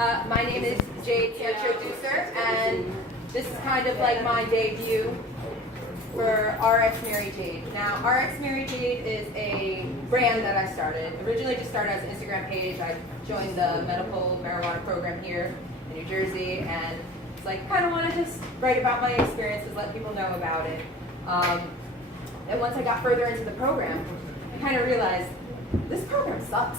My name is Jade, the introducer, and this is kind of like my debut for Rxmaryjade. Now, Rxmaryjade is a brand that I started. Originally just started as an Instagram page. I joined the medical marijuana program here in New Jersey, and it's like, kind of want to just write about my experiences, let people know about it. And once I got further into the program, I kind of realized, this program sucks.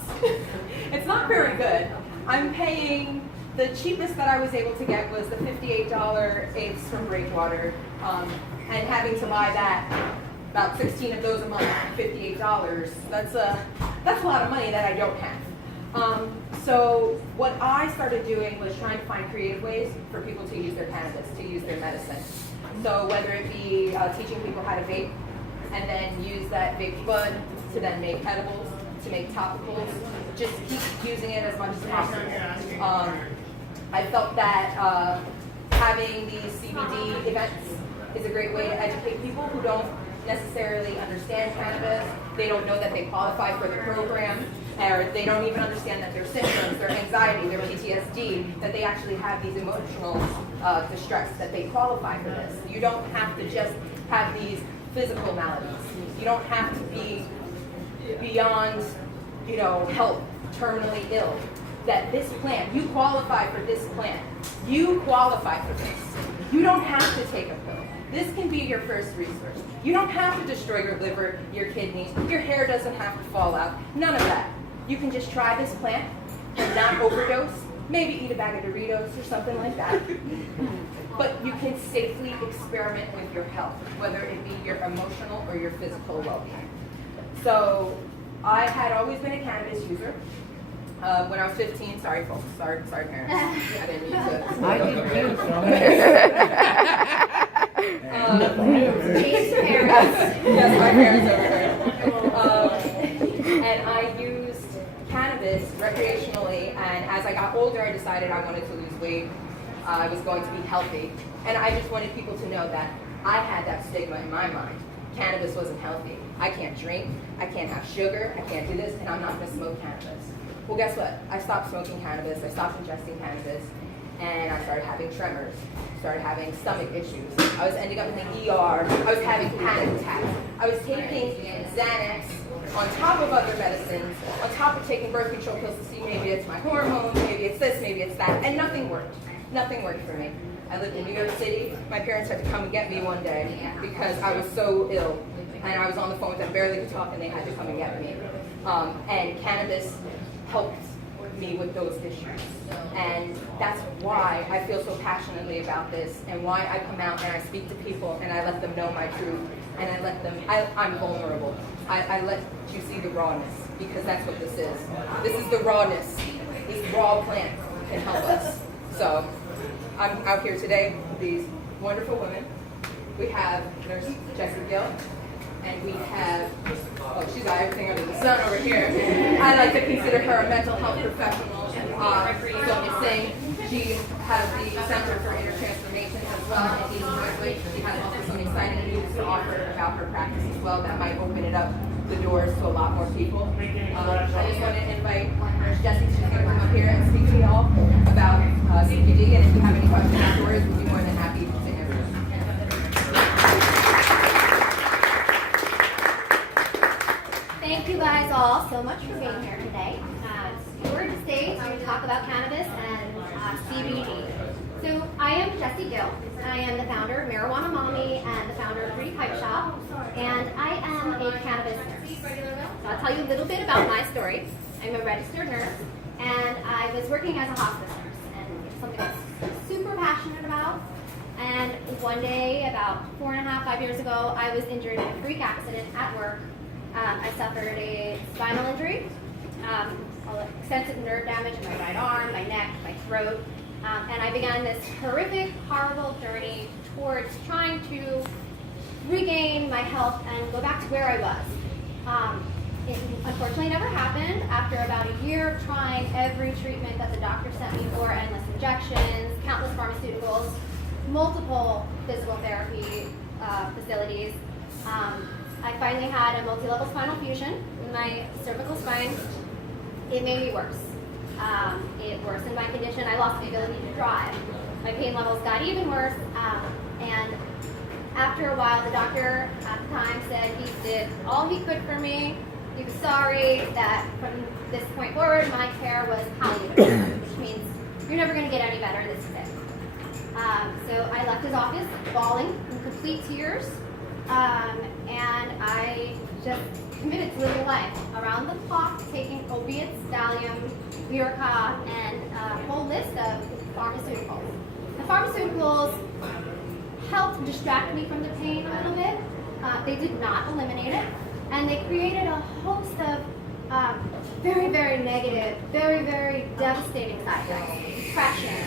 It's not very good. I'm paying, the cheapest that I was able to get was the $58 eighths from Breakwater, and having to buy that, about 16 of those a month, $58, that's a lot of money that I don't have. So what I started doing was trying to find creative ways for people to use their cannabis, to use their medicine. So whether it be teaching people how to vape, and then use that vape bud to then make edibles, to make topicals, just keep using it as much as possible. I felt that having these CBD events is a great way to educate people who don't necessarily understand cannabis. They don't know that they qualify for the program, or they don't even understand that their symptoms, their anxiety, their PTSD, that they actually have these emotional distress, that they qualify for this. You don't have to just have these physical maladies. You don't have to be beyond, health, terminally ill. That this plant, you qualify for this plant. You qualify for this. You don't have to take a pill. This can be your first resource. You don't have to destroy your liver, your kidneys. Your hair doesn't have to fall out. None of that. You can just try this plant and not overdose. Maybe eat a bag of Doritos or something like that. But you can safely experiment with your health, whether it be your emotional or your physical well-being. So I had always been a cannabis user. When I was 15, sorry folks, sorry parents. I didn't mean to. I did too, so. Jane's parents. Yes, my parents over here. And I used cannabis recreationally, and as I got older, I decided I wanted to lose weight. I was going to be healthy, and I just wanted people to know that I had that stigma in my mind. Cannabis wasn't healthy. I can't drink, I can't have sugar, I can't do this, and I'm not going to smoke cannabis. Well, guess what? I stopped smoking cannabis, I stopped ingesting cannabis, and I started having tremors, started having stomach issues. I was ending up in the ER, I was having panic attacks. I was taking Xanax on top of other medicines, on top of taking birth control pills to see maybe it's my hormones, maybe it's this, maybe it's that, and nothing worked. Nothing worked for me. I lived in New York City. My parents had to come and get me one day because I was so ill, and I was on the phone with them, barely could talk, and they had to come and get me. And cannabis helped me with those issues. And that's why I feel so passionately about this, and why I come out and I speak to people and I let them know my truth, and I let them, I'm vulnerable. I let you see the rawness, because that's what this is. This is the rawness. This raw plant can help us. So I'm out here today with these wonderful women. We have Nurse Jessie Gill, and we have, she's got everything under the sun over here. I like to consider her a mental health professional. Sonia Singh, she has the Center for Inner Transformation as well in East Brunswick. She has also some exciting news to offer about her practice as well that might open it up the doors to a lot more people. I just want to invite Nurse Jessie. She's going to come up here and speak to you all about CBD, and if you have any questions afterwards, we'll be more than happy to answer. Thank you guys all so much for being here today. We're to stay to talk about cannabis and CBD. So I am Jessie Gill. I am the founder of Marijuana Mommy and the founder of Pretty Pipe Shop, and I am a cannabis nurse. So I'll tell you a little bit about my story. I'm a registered nurse, and I was working as a hospice nurse, and it's something I was super passionate about. And one day, about 5 years ago, I was injured in a freak accident at work. I suffered a spinal injury, extensive nerve damage in my right arm, my neck, my throat, and I began this horrific, horrible journey towards trying to regain my health and go back to where I was. It unfortunately never happened. After about a year of trying every treatment that the doctor sent me for, endless injections, countless pharmaceuticals, multiple physical therapy facilities, I finally had a multi-level spinal fusion in my cervical spine. It made me worse. It worsened my condition. I lost the ability to drive. My pain levels got even worse. And after a while, the doctor at the time said he did all he could for me. He was sorry that from this point forward, my care was palliative, which means you're never going to get any better. This is it. So I left his office bawling in complete tears, and I just committed to living life around the clock, taking opiates, Valium, Lyrica, and a whole list of pharmaceuticals. The pharmaceuticals helped distract me from the pain a little bit. They did not eliminate it, and they created a host of very, very negative, very, very devastating side effects. Depression,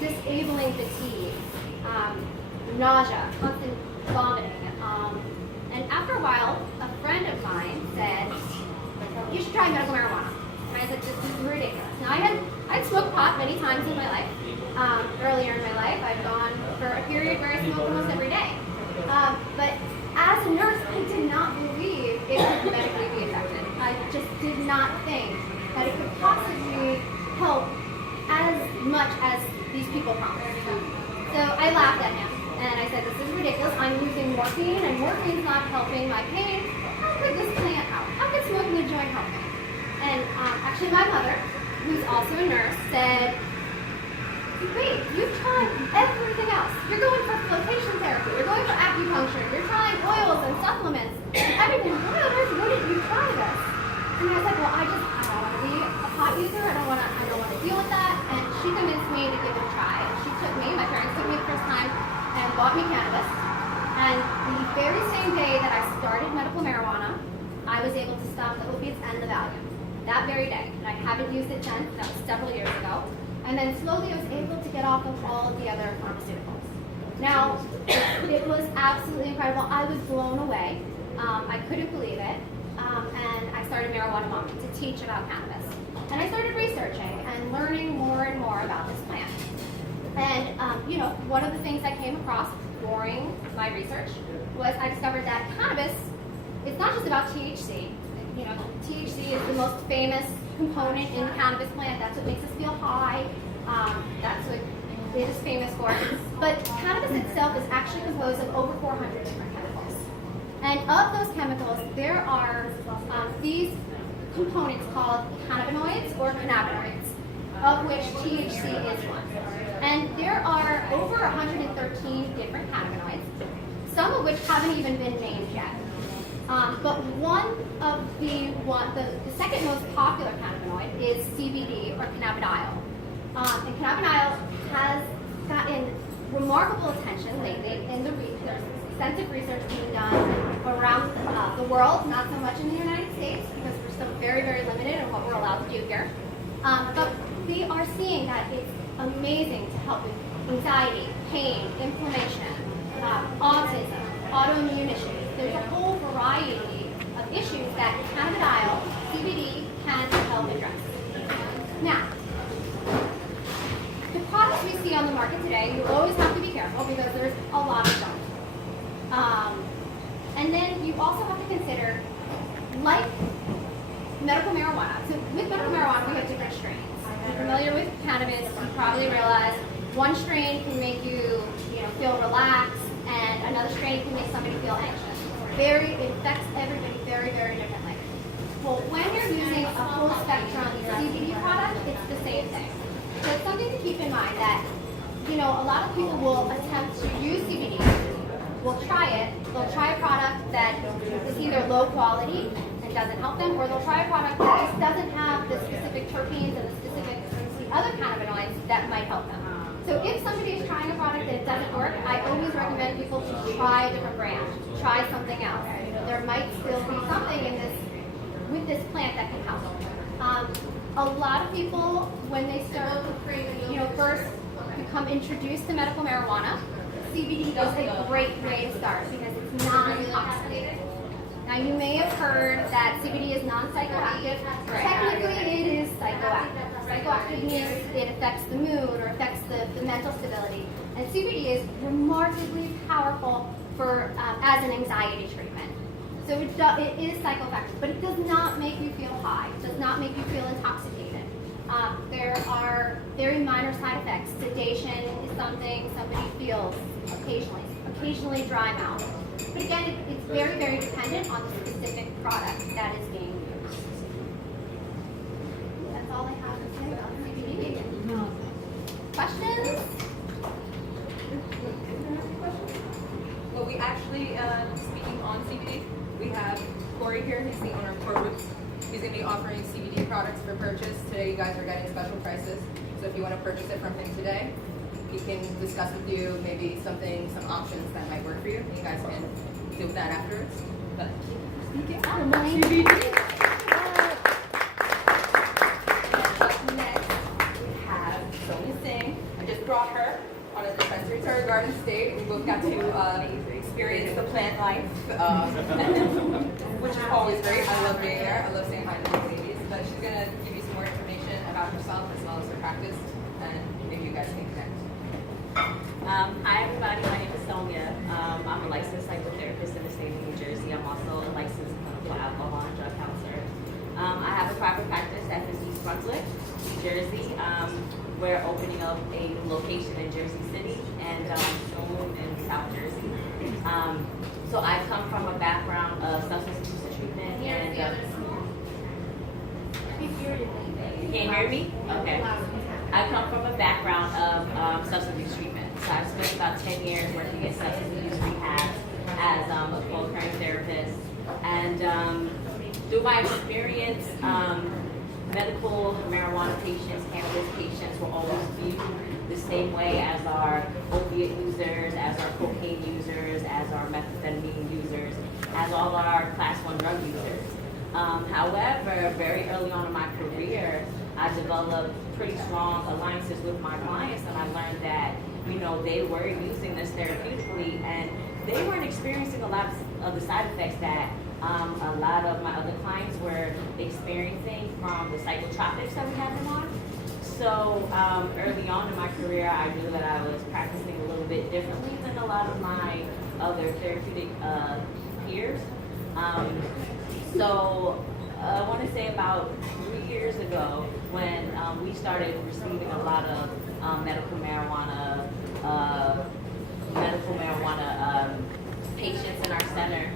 disabling fatigue, nausea, constant vomiting. And after a while, a friend of mine said, you should try medical marijuana. And I said, this is ridiculous. Now, I'd smoked pot many times in my life. Earlier in my life, I've gone for a period where I smoked almost every day. But as a nurse, I did not believe it could medically be effective. I just did not think that it could possibly help as much as these people promised. So I laughed at him and I said, this is ridiculous. I'm using morphine and morphine's not helping my pain. How could this plant help? How could smoking a joint help me? And actually my mother, who's also a nurse, said, wait, you've tried everything else. You're going for flotation therapy. You're going for acupuncture. You're trying oils and supplements and everything. Why on earth wouldn't you try this? And I was like, well, I don't want to be a pot user. I don't want to deal with that. And she convinced me to give it a try. She took me, my parents took me the first time and bought me cannabis. And the very same day that I started medical marijuana, I was able to stop the opiates and the Valium. That very day. And I haven't used it since. That was several years ago. And then slowly I was able to get off of all of the other pharmaceuticals. Now, it was absolutely incredible. I was blown away. I couldn't believe it. And I started Marijuana Mom to teach about cannabis. And I started researching and learning more and more about this plant. And, one of the things I came across during my research was I discovered that cannabis is not just about THC. THC is the most famous component in the cannabis plant. That's what makes us feel high. That's what it is famous for. But cannabis itself is actually composed of over 400 different chemicals. And of those chemicals, there are these components called cannabinoids or cannabinoids, of which THC is one. And there are over 113 different cannabinoids, some of which haven't even been named yet. But the second most popular cannabinoid is CBD or cannabidiol. And cannabidiol has gotten remarkable attention lately in the research. There's extensive research being done around the world, not so much in the United States because we're still very, very limited in what we're allowed to do here. But we are seeing that it's amazing to help with anxiety, pain, inflammation, autism, autoimmune issues. There's a whole variety of issues that cannabidiol, CBD, can help address. Now, the products we see on the market today, you always have to be careful because there's a lot of them. And then you also have to consider, like medical marijuana. So with medical marijuana, we have different strains. If you're familiar with cannabis, you probably realize one strain can make you, feel relaxed, and another strain can make somebody feel anxious. It affects everybody very, very differently. Well, when you're using a full spectrum CBD product, it's the same thing. So it's something to keep in mind that, a lot of people will attempt to use CBD, will try it, they'll try a product that is either low quality and doesn't help them, or they'll try a product that just doesn't have the specific terpenes and the other cannabinoids that might help them. So if somebody is trying a product that doesn't work, I always recommend people to try a different brand, try something else. There might still be something with this plant that can help. A lot of people, when they start, first become introduced to medical marijuana, CBD is a great way to start because it's non-toxic. Now you may have heard that CBD is non-psychoactive. Technically it is psychoactive. Psychoactive means it affects the mood or affects the mental stability. And CBD is remarkably powerful for as an anxiety treatment. So it is psychoactive, but it does not make you feel high. It does not make you feel intoxicated. There are very minor side effects. Sedation is something somebody feels occasionally dry mouth. But again, it's very, very dependent on the specific product that is being used. That's all I have to say about CBD. Questions? Well, we actually, speaking on CBD, we have Corey here. He's the owner of Core Roots. He's going to be offering CBD products for purchase. Today you guys are getting special prices. So if you want to purchase it from him today, he can discuss with you maybe some options that might work for you. And you guys can deal with that afterwards. But CBD. Next, we have Sonia Singh. I just brought her on a dispensary to our garden state. We both got to experience the plant life, which is always great. I love being there. I love saying hi to the ladies. But she's going to give you some more information about herself as well as her practice, and maybe you guys can connect. Hi everybody, my name is Sonia. I'm a licensed psychotherapist in the state of New Jersey. I'm also a licensed clinical alcohol and drug counselor. I have a private practice at East Brunswick, New Jersey. We're opening up a new location in Jersey City and soon in South Jersey. So I come from a background of substance abuse treatment and you can't hear me? Okay. I come from a background of substance abuse treatment. So I've spent about 10 years working in substance abuse rehab as a co-occurring therapist. And through my experience, medical marijuana patients, cannabis patients will always viewed the same way as our opiate users, as our cocaine users, as our methamphetamine users, as all our class 1 drug users. However, very early on in my career, I developed pretty strong alliances with my clients, and I learned that, they were using this therapeutically, and they weren't experiencing a lot of the side effects that a lot of my other clients were experiencing from the psychotropics that we had them on. So early on in my career, I knew that I was practicing a little bit differently than a lot of my other therapeutic peers. So I want to say about 3 years ago, when we started receiving a lot of medical marijuana patients in our center,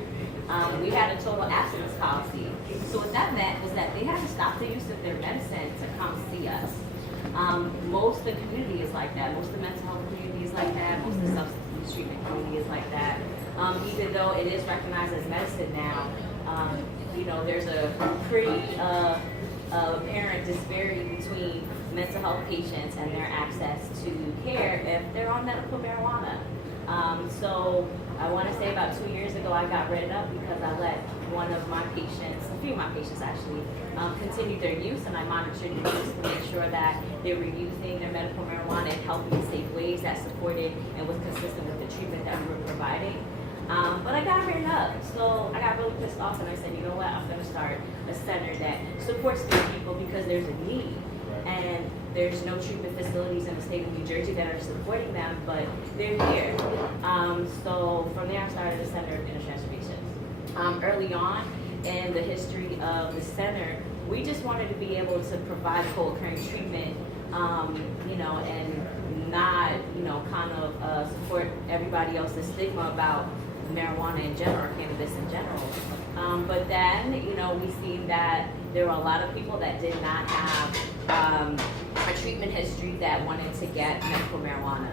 we had a total abstinence policy. So what that meant was that they had to stop the use of their medicine to come see us. Most of the community is like that. Most of the mental health community is like that. Most of the substance abuse treatment community is like that. Even though it is recognized as medicine now, there's a pretty apparent disparity between mental health patients and their access to care if they're on medical marijuana. So I want to say about 2 years ago, I got written up because I let one of my patients, a few of my patients actually, continue their use, and I monitored their use to make sure that they were using their medical marijuana in healthy and safe ways that supported and was consistent with the treatment that we were providing. But I got written up, so I got really pissed off, and I said, you know what, I'm going to start a center that supports these people because there's a need. And there's no treatment facilities in the state of New Jersey that are supporting them, but they're here. So from there, I started a center of inner transformations. Early on in the history of the center, we just wanted to be able to provide co-occurring treatment, and not, kind of support everybody else's stigma about marijuana in general, or cannabis in general. But then, we seen that there were a lot of people that did not have a treatment history that wanted to get medical marijuana.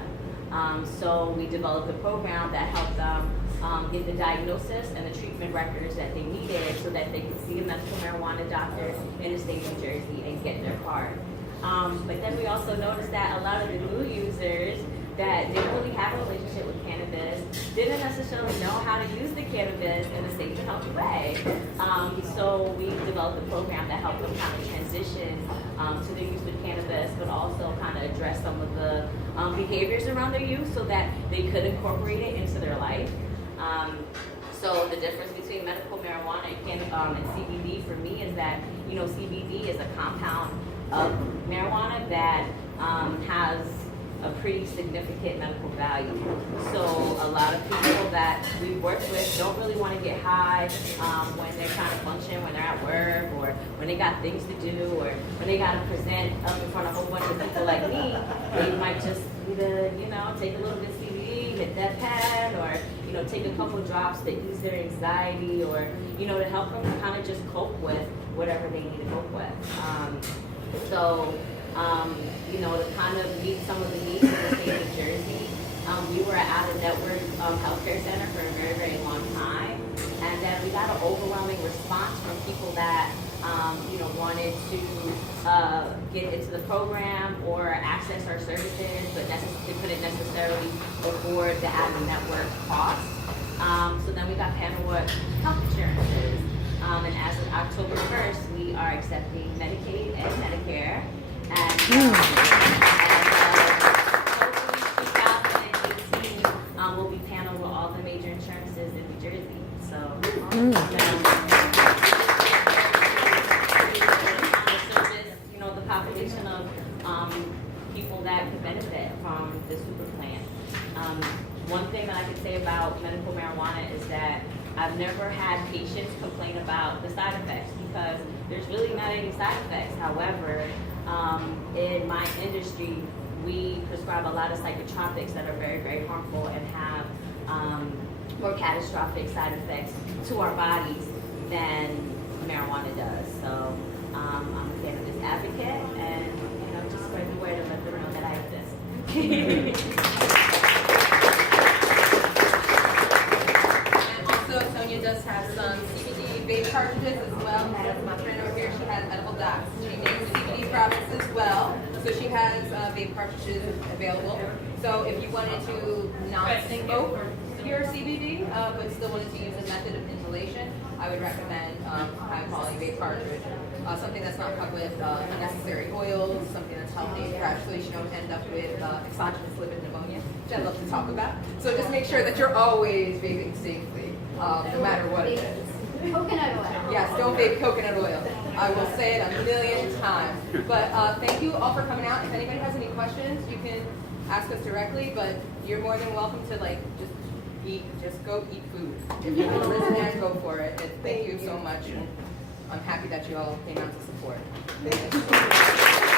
So we developed a program that helped them get the diagnosis and the treatment records that they needed so that they could see a medical marijuana doctor in the state of New Jersey and get their card. But then we also noticed that a lot of the new users that didn't really have a relationship with cannabis didn't necessarily know how to use the cannabis in a safe and healthy way. So we developed a program that helped them kind of transition to their use of cannabis, but also kind of address some of the behaviors around their use so that they could incorporate it into their life. So the difference between medical marijuana and CBD for me is that, CBD is a compound of marijuana that has a pretty significant medical value. So a lot of people that we work with don't really want to get high when they're trying to function, when they're at work, or when they got things to do, or when they got to present up in front of a whole bunch of people like me. They might just need to, take a little bit of CBD, hit that pad, or take a couple drops to ease their anxiety, or to help them kind of just cope with whatever they need to cope with. To kind of meet some of the needs of the state of New Jersey, we were at a network healthcare center for a very, very long time, and then we got an overwhelming response from people that wanted to get into the program or access our services, but they couldn't necessarily afford the added network cost. So then we got panel with health insurances. And as of October 1st, we are accepting Medicaid and Medicare. And hopefully 2018 will be paneled with all the major insurances in New Jersey. So, the population of people that could benefit from the super plan. One thing that I could say about medical marijuana is that I've never had patients complain about the side effects, because there's really not any side effects. However, in my industry, we prescribe a lot of psychotropics that are very, very harmful and have more catastrophic side effects to our bodies than marijuana does. So I'm a cannabis advocate, and just spread the word and let them know that I exist. Sonia does have some CBD vape cartridges as well. That's my friend over here. She has edible dots. She makes CBD products as well. So she has vape cartridges available. So if you wanted to not smoke your CBD, but still wanted to use a method of inhalation, I would recommend high quality vape cartridge. Something that's not cut with unnecessary oils, something that's healthy, fresh, so you don't end up with exogenous lipid pneumonia, which I love to talk about. So just make sure that you're always vaping safely, no matter what it is. Coconut oil. Yes, don't vape coconut oil. I will say it a million times. But thank you all for coming out. If anybody has any questions, you can ask us directly, but you're more than welcome to just go eat food. If you want to listen and go for it. Thank you so much. I'm happy that you all came out to support. Thank you.